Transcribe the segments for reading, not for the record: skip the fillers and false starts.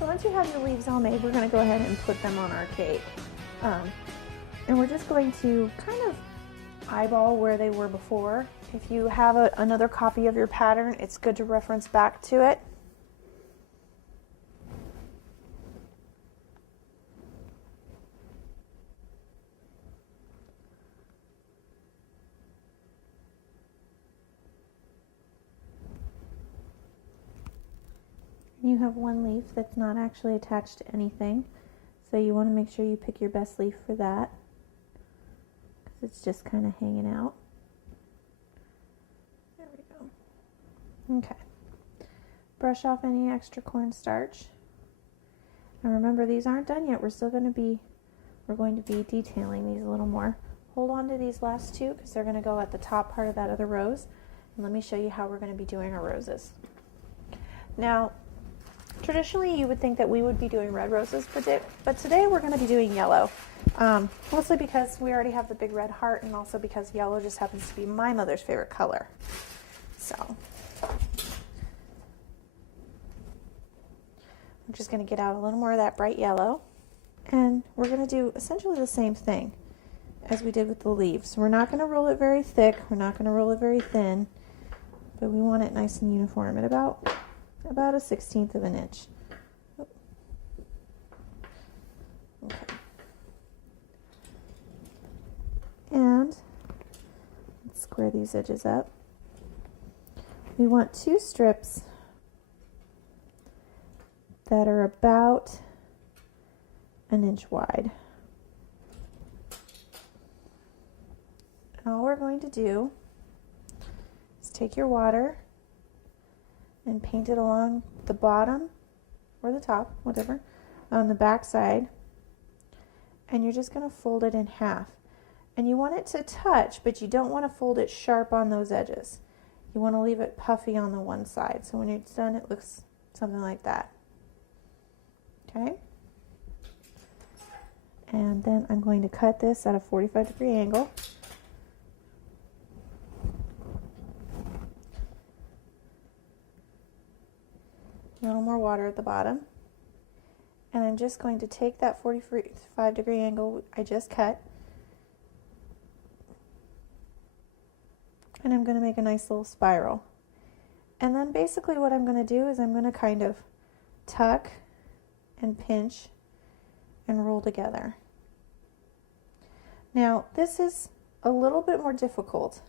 So once you have your leaves all made, we're going to go ahead and put them on our cake. And we're just going to kind of eyeball where they were before. If you have another copy of your pattern, it's good to reference back to it. You have one leaf that's not actually attached to anything, so you want to make sure you pick your best leaf for that, because it's just kind of hanging out. There we go. Okay. Brush off any extra cornstarch. And remember, these aren't done yet. We're going to be detailing these a little more. Hold on to these last two because they're going to go at the top part of that other rose. And let me show you how we're going to be doing our roses. Now, traditionally, you would think that we would be doing red roses, but today we're going to be doing yellow. Mostly because we already have the big red heart, and also because yellow just happens to be my mother's favorite color. So, I'm just going to get out a little more of that bright yellow. And we're going to do essentially the same thing as we did with the leaves. We're not going to roll it very thick. We're not going to roll it very thin. But we want it nice and uniform at about 1/16 of an inch. Okay. And let's square these edges up. We want 2 strips that are about 1 inch wide. And all we're going to do is take your water and paint it along the bottom or the top, whatever, on the back side. And you're just going to fold it in half. And you want it to touch, but you don't want to fold it sharp on those edges. You want to leave it puffy on the one side. So when it's done, it looks something like that. Okay? And then I'm going to cut this at a 45-degree angle. A little more water at the bottom. And I'm just going to take that 45-degree angle I just cut, and I'm going to make a nice little spiral. And then basically what I'm going to do is I'm going to kind of tuck and pinch and roll together. Now this is a little bit more difficult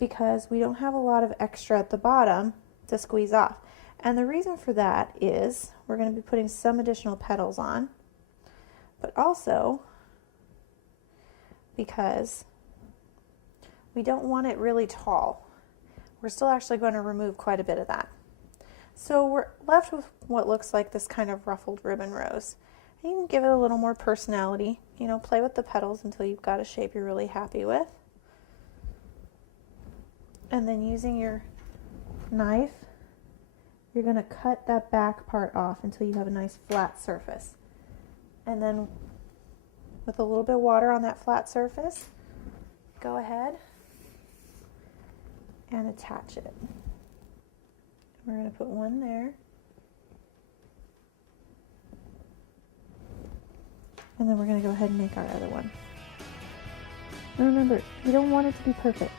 because we don't have a lot of extra at the bottom to squeeze off. And the reason for that is we're going to be putting some additional petals on, but also because we don't want it really tall. We're still actually going to remove quite a bit of that. So we're left with what looks like this kind of ruffled ribbon rose. And you can give it a little more personality. You know, play with the petals until you've got a shape you're really happy with. And then using your knife, you're going to cut that back part off until you have a nice flat surface. And then with a little bit of water on that flat surface, go ahead and attach it. We're going to put one there. And then we're going to go ahead and make our other one. And remember, you don't want it to be perfect.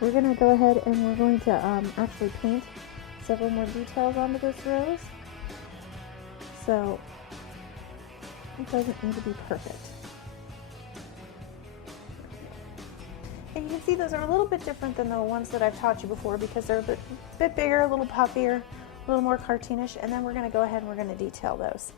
We're going to go ahead and we're going to actually paint several more details onto this rose. So it doesn't need to be perfect. And you can see those are a little bit different than the ones that I've taught you before because they're a bit bigger, a little puffier, a little more cartoonish, and then we're going to go ahead and we're going to detail those.